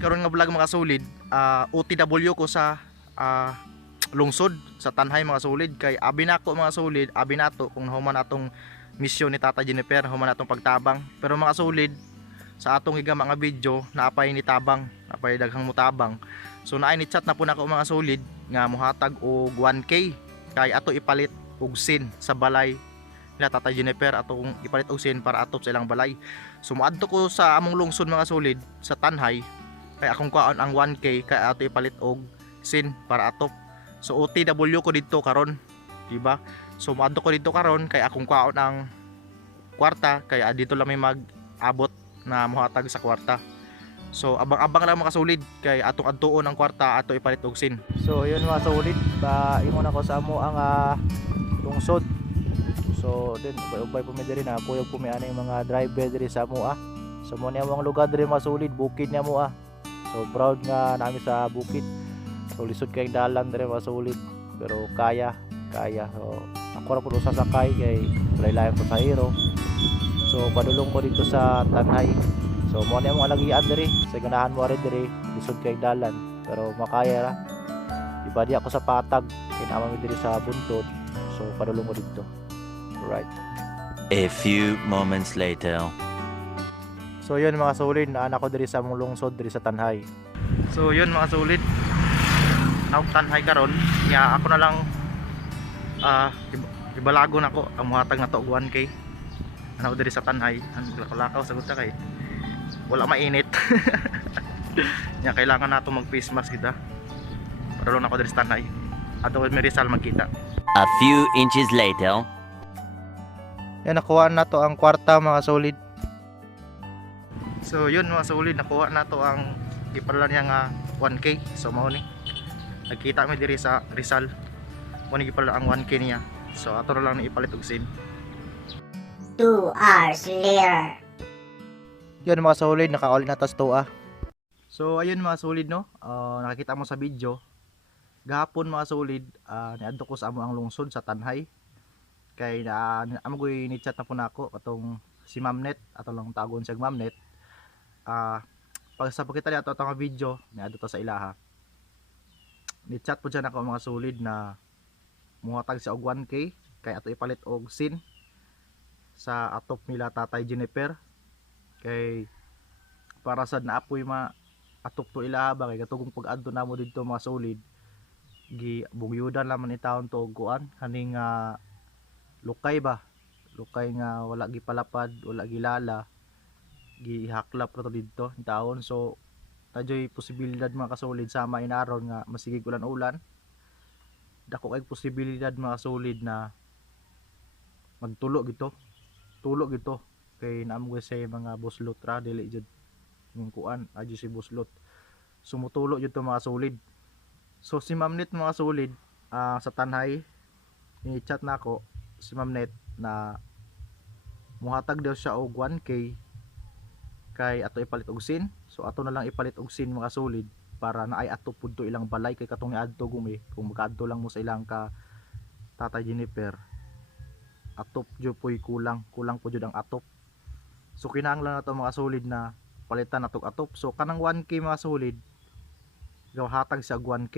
karon nga vlog mga solid, OTW ko sa lungsod sa Tanhay mga solid, kay abi nako mga solid, abi nato kung human atong misyon ni Tata Jennifer, human atong pagtabang. Pero mga solid, sa atong higa mga video naapay ni tabang, naapay daghang mutabang. So naay ni chat na po nako mga solid nga mohatag og 1k kay ato ipalit og sin sa balay nila Tata Jennifer, atong ipalit og sin para atop sa ilang balay. So moadto ko sa among lungsod mga solid sa Tanhay, kay akong kuan ang 1k kay ato ipalit og sin para atop. So OTW ko dito karon, di ba? So moadto ko dito karon kay akong kuan ang kwarta, kay dito lang may mag-abot na mohatag sa kwarta. So abang-abang lang mga solid kay atong adtuon ang kwarta ato ipalit og sin. So yun mga solid, ingon ako sa amo ang lungsod. So din ubay po mi diri na puyog po mi ani mga driver diri sa amo So mo ni among lugar diri mga solid, bukid niya mo So proud nga nami sa bukid. So lisod kay dalan diri mga solid, pero kaya. So ako ra pud usa sakay kay lain-lain ko sa hero. So padulong ko dito sa Tanhay. So mo ni among alagian diri, sa ganahan mo rin diri, lisod kay dalan, pero makaya ra. Ibadi ako sa patag kay naman mi diri sa buntod. So padulong ko dito. Right. A few moments later. So yun mga solid, naan ako diri sa among lungsod diri sa Tanhay. So yun mga solid, naog Tanhay karon, nga ako na lang ibalago nako ang muhatag na to og 1k. Ano diri sa Tanhay, ang lakaw sagot ta kay wala mainit. Nya kailangan nato mag face mask kita. Padulong nako diri sa Tanhay. Ato mi Rizal magkita. A few inches later. Yan, nakuha na to ang kwarta mga solid. So yun mga solid, nakuha na to ang ipadala niya nga 1k. So mao ni nagkita mi diri sa Rizal, mo ni gipadala ang 1k niya. So ato na lang ni ipalit og sin. 2 hours later. Yun mga solid, naka-all na tas to So ayun mga solid no, nakita mo sa video gahapon mga solid, niadto ko sa amo ang lungsod sa Tanhay. Kay amoy ni chat na po nako atong si Mamnet, ato lang tagon siya Mamnet. Pag sa pakita niya ato ang video niadto sa ilaha, ni chat po siya nako mga solid na muhatag sa og 1k kay ato ipalit og sin sa atop nila Tatay Jennifer, kay para sad naapoy atop to ilaha ba, kay katugong pag-adto namo didto mga solid, gi bugyudan lamang itawon to og kuan haning lukay ba, lukay nga wala gipalapad, wala gilala, gihaklap ra to didto taon. So nadyoy posibilidad mga kasolid sama inaron nga masigig ulan-ulan, dako kay posibilidad mga solid na magtulo gito, kay naamo say mga buslot ra, dili jud yung kuan adyo si buslot, sumutulo jud to mga solid. So si Mamnet mga solid, sa Tanhay ni chat nako si Mamnet na muhatag daw siya og 1k kay ato ipalit og sin. So ato na lang ipalit og sin mga solid para naay ato pud to ilang balay, kay katong niadto gumi kung makaadto lang mo sa ilang ka Tatay Jennifer, atop jud poy kulang po jud ang atop. So kinahanglan nato mga solid na palitan natog atop. So kanang 1k mga solid hatag sa 1k,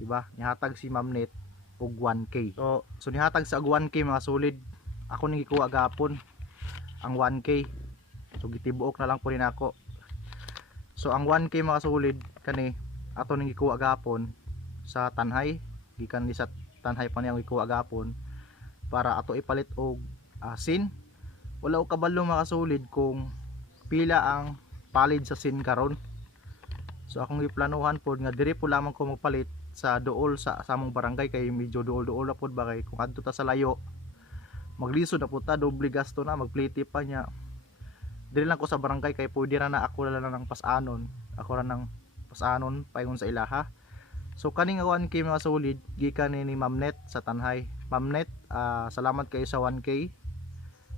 di ba? Nihatag si Mamnet og 1k. So nihatag sa 1k mga solid, ako ning gikuha gapon ang 1k. So gitibuok na lang po rin ako. So ang 1k mga solid kani ato ning gikuha gapon sa Tanhay, gikan ni sa Tanhay pa niyang gikuha gapon para ato ipalit og sin. Wala og kabalo mga solid kung pila ang palid sa sin karon. So akong giplanuhan pod nga diri po lamang ko magpalit sa duol sa among barangay, kay medyo duol-duol na pod ba, kay kung adto ta sa layo maglisod na po ta, doble gasto na, magpliti pa niya. Dili lang ko sa barangay kay pwede ra na ako lang ng pasanon, paingon sa ilaha. So kaning 1k mga solid gikan ni Mamnet sa Tanhay. Mamnet, salamat kayo sa 1k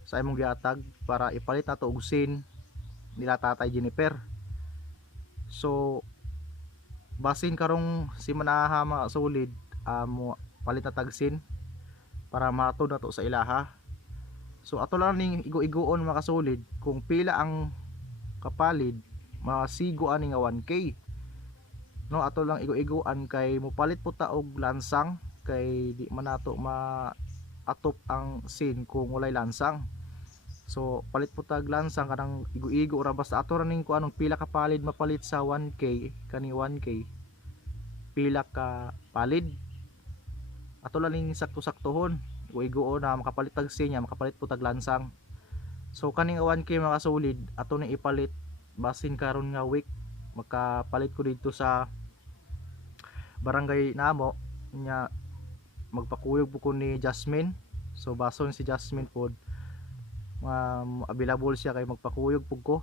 sa imong giatag para ipalit nato og sin nila Tatay Jennifer. So basin karong si manaha mga solid, mo palit na tagsin para matod na to sa ilaha. So ato lang ning igo-igoon mga solid kung pila ang kapalid masigo ani nga 1k. No, ato lang igo-igoan kay mupalit po ta og lansang kay di man nato atop ang scene kung walay lansang. So palit po tag lansang kanang igo-igo ra basta ato ra ning kuanong pila ka palid mapalit sa 1k kani 1k pila ka palid ato lang ning sakto-saktohon igo-igo na makapalit tag scene nya makapalit po tag lansang. So kaning 1k mga solid ato na ipalit basin karon nga week makapalit ko dito sa barangay namo nya magpakuyog po ko ni Jasmine. So bason si Jasmine pod available siya kay magpakuyog pug ko,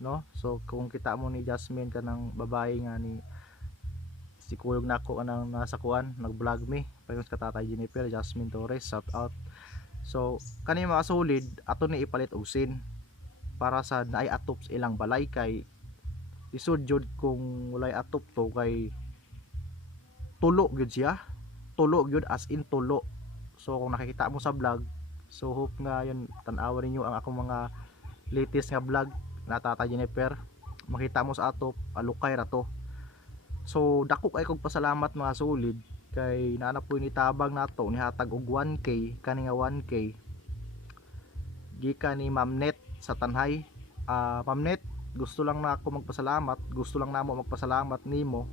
no? So kung kita mo ni Jasmine kanang babae nga ni si kuyog nako anang nasa kuan nag-vlog me pagos ka Tatay Jennifer Jasmine Torres, shout out. So kani mga solid ato ni ipalit og sin para sa naay atop sa ilang balay kay isod jud kung walay atop to kay tulo gyud siya, tulo gyud as in tulo. So kung nakikita mo sa vlog, so hope nga yun tan-awan ninyo ang akong mga latest nga vlog na Tatay Jennifer, makita mo sa atop alukay ra to. So dako kay kog pasalamat mga solid kay naana po ni tabang nato ni hatag og 1k kani nga 1k gikan ni Ma'am Net sa Tanhay. Ma'am Net, gusto lang na ako magpasalamat, gusto lang namo magpasalamat nimo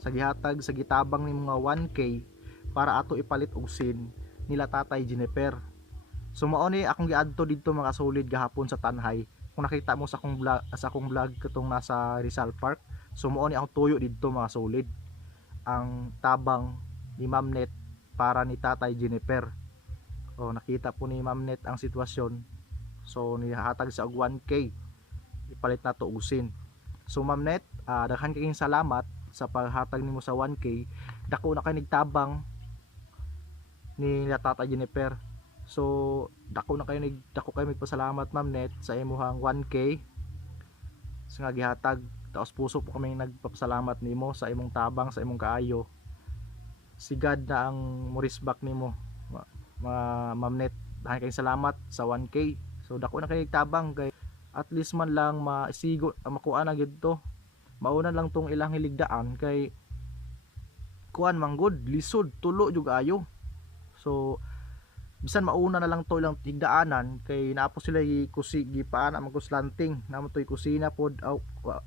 sa gihatag sa gitabang nimo nga 1k para ato ipalit og sin nila Tatay Jennifer. So mao ni akong giadto didto mga solid gahapon sa Tanhay. Kung nakita mo sa akong vlog katong nasa Rizal Park, so mao ni akong tuyo didto mga solid ang tabang ni Ma'am Net para ni Tatay Jennifer. O nakita po ni Ma'am Net ang sitwasyon. So nihatag sa og 1k ipalit nato og sin. So Ma'am Net, daghan kayong salamat sa paghatag nimo sa 1k. Dako na kay nigtabang ni Tatay Jennifer. So dako kayo magpasalamat Ma'am Net sa imuhang 1k sa nga gihatag. Taos puso po kami nagpapasalamat nimo sa imong tabang, sa imong kaayo. Sigad na ang morisbak nimo Ma'am Net. Dahil kayong salamat sa 1k. So dako na kayo tabang kay at least man lang maisigo makuha na gyud to. Mauna lang tong ilang hiligdaan kay kuan manggod lisod tulo jud ayo. So bisan mauna na lang to ilang tigdaanan kay napo sila kusigi paana magkuslanting namo toy kusina pod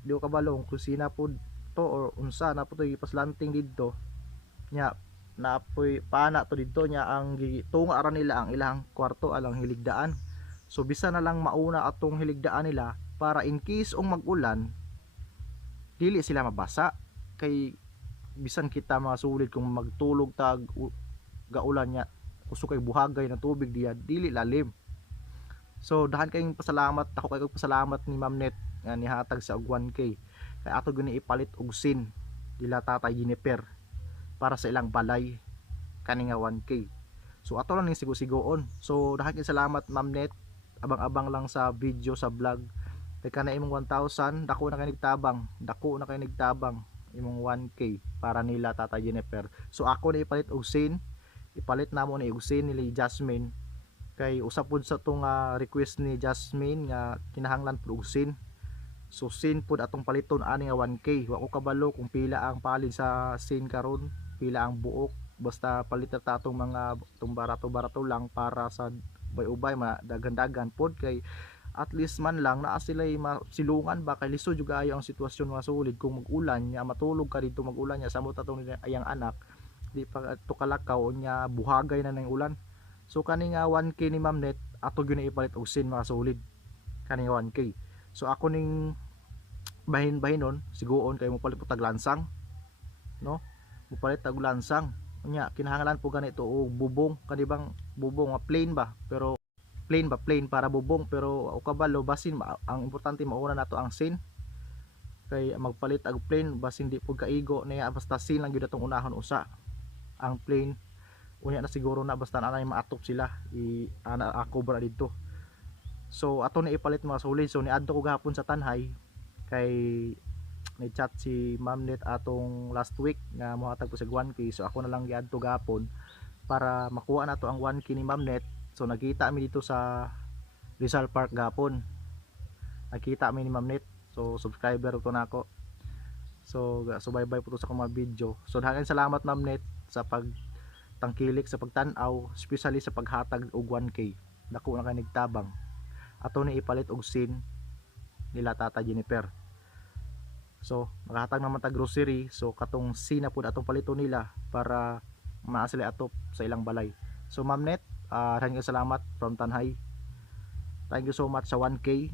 di ko kabalong kusina pod to or unsa napo toy paslanting didto nya napoy paana to didto nya ang gitunga ra nila ang ilang kwarto alang hiligdaan. So bisan na lang mauna atong hiligdaan nila para in case ong mag-ulan dili sila mabasa kay bisan kita mga sulit kung magtulog tag gaulan nya kuso kay buhagay na tubig diya dili lalim. So dahan kayong pasalamat ako kay pasalamat ni Ma'am Net nga nihatag sa og 1k kay ato gani ipalit og sin dila Tatay Jennifer para sa ilang balay kani nga 1k. So ato lang ning sigo-sigoon. So dahan kayong salamat Ma'am Net. Abang-abang lang sa video sa vlog kay kana imong 1,000 dako na kay nigtabang imong 1k para nila Tatay Jennifer. So ako na ipalit og sin ipalit namo ni Usin ni Jasmine kay usap pud sa tong request ni Jasmine nga kinahanglan pud og sin. So sin pud atong paliton ani nga 1k. Wa ko kabalo kung pila ang palid sa sin karon, pila ang buok, basta palit ta atong mga tong barato-barato lang para sa ubay-ubay madagan-dagan pod kay at least man lang naa sila masilungan ba kay lisod jud ayo ang sitwasyon mga sulid kung mag-ulan nya matulog ka dito mag-ulan nya samot atong ayang anak di pa to kalakaw nya buhagay na ng ulan. So kani nga 1k ni Ma'am Net ato gyud ipalit og sin mga solid kani nga 1k. So ako ning bahin-bahinon siguon kay mo palit po tag lansang, no? Mo palit tag lansang nya kinahanglan po ganito og bubong kanibang bubong nga plain ba pero plain para bubong pero o kabalo basin ang importante mauna nato ang sin kay magpalit ag plain basin di pud kaigo niya basta sin lang gyud atong unahon usa ang plain unya na siguro na basta na maatop sila ana ako bra dito. So ato na ipalit mga solid. So niadto ko gahapon sa Tanhay kay ni chat si Ma'am Net atong last week nga mohatag ko sa 1k. So ako na lang giadto gahapon para makuha nato ang 1k ni Ma'am Net. So nagkita mi dito sa Rizal Park gahapon, nakita mi ni Ma'am Net. So subscriber to nako. So bye po to sa akong mga video. So daghang salamat Ma'am Net sa pagtangkilik sa pagtan-aw, especially sa paghatag og 1K. Dako na kay nigtabang. Ato ni ipalit og sin nila Tata Jennifer. So nakahatag naman ta grocery, so katong sin na pud atong palito nila para maasili atop sa ilang balay. So Ma'am Net, daghang salamat from Tanhay. Thank you so much sa 1K.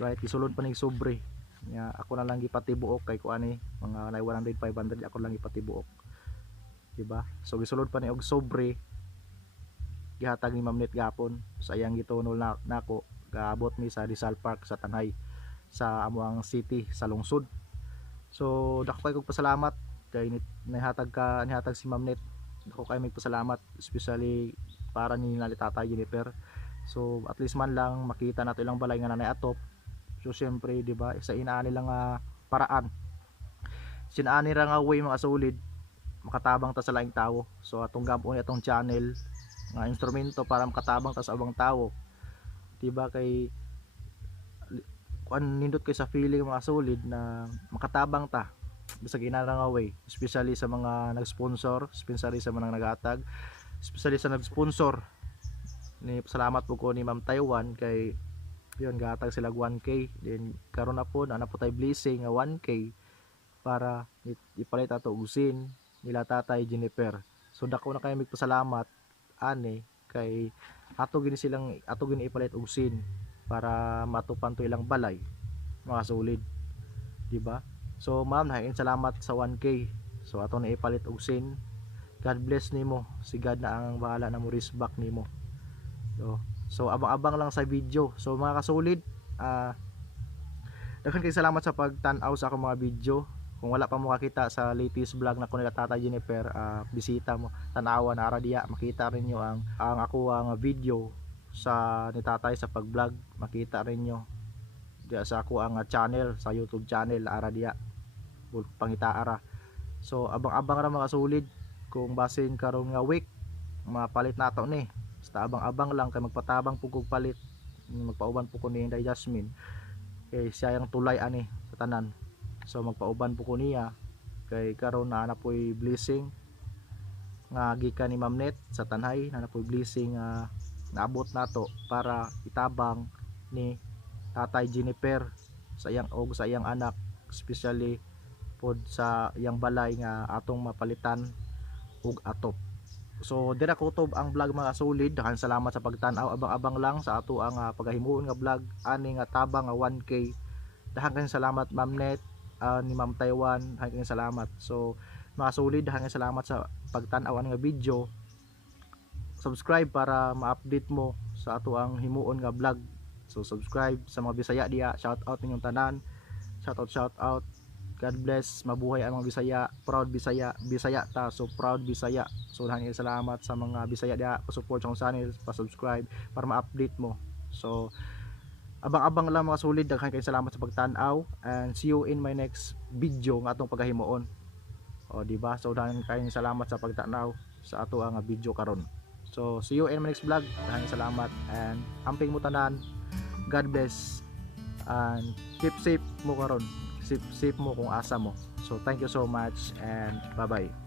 Right, isulod pa ning sobre. Ako na lang gipatibuok kay kuani mga 100 500 ako lang gipatibuok. Diba? So gisulod pa ni og sobre. Gihatag ni Ma'am Net gapon sa iyang gitunol nako. Gaabot mi sa Rizal Park sa Tanhay sa amuang city sa lungsod. So dako kay kog pasalamat kay nihatag si Ma'am Net. Dako kay may pasalamat especially para ni Tata Jennifer. So at least man lang makita nato ilang balay nga nanay atop. So syempre di ba sa inaani lang paraan. Sinaani ra nga way mga solid makatabang ta sa laing tawo. So atong gapon atong channel nga instrumento para makatabang ta sa ubang tawo. Di ba kay nindot kay sa feeling mga solid na makatabang ta bisag inara nga way, especially sa mga nag-sponsor, especially sa mga nag-atag, especially sa nag-sponsor. Ni salamat po ko ni Ma'am Taiwan kay yun gatag sila 1K, then karon na po tay blessing nga 1K para ipalit ato usin nila Tatay Jennifer. So dako na kay magpasalamat ani kay ato gini ipalit usin para matupan to ilang balay mga solid, di ba? So ma'am, daghang salamat sa 1K. So ato na ipalit og sin. God bless nimo, si God na ang bahala na mo respect nimo. So abang-abang lang sa video. So mga kasolid, daghang kay salamat sa pagtan-aw sa akong mga video. Kung wala pa mo kakita sa latest vlog na ko nila Tata Jennifer, bisita mo, tanawan na ara diya, makita rin nyo ang ako ang video sa ni Tatay sa pag-vlog, makita rin nyo diya sa ako ang channel, sa YouTube channel ara diya pangita ara. So abang-abang ra mga solid kung basin karon nga week mapalit nato ni. Basta abang-abang lang kay magpatabang pugog palit, magpauban po ko ni Inday Jasmine kay siya yung tulay ani sa tanan. So magpauban po ko niya kay karon na po'y blessing nga gikan ni Ma'am Net sa Tanhay, na po'y blessing naabot nato para itabang ni Tatay Jennifer sa iyang anak, especially pod sa iyang balay nga atong mapalitan og atop. So dira kutob ang vlog mga solid. Daghang salamat sa pagtan-aw, abang-abang lang sa ato ang pagahimuon nga vlog ani nga tabang nga 1K. Daghang salamat Ma'am Net, ni Ma'am Taiwan, daghang salamat. So mga solid, daghang salamat sa pagtan-aw nga video. Subscribe para ma-update mo sa ato ang himuon nga vlog. So subscribe sa mga Bisaya diya, shout out ninyong tanan, shout out. God bless, mabuhay ang mga Bisaya, proud Bisaya, Bisaya ta, so proud Bisaya. So daghang salamat sa mga Bisaya diya, pa-support sa akong channel, pa-subscribe para ma-update mo. So abang-abang lang mga solid, daghang salamat sa pagtan-aw, and see you in my next video nga atong paghimuon. O di ba? So daghang salamat sa pagtan-aw sa ato ang video karon. So see you in my next vlog. Daghang salamat and amping mo tanan. God bless and keep safe mo karon. Safe mo kung asa mo. So thank you so much and bye bye.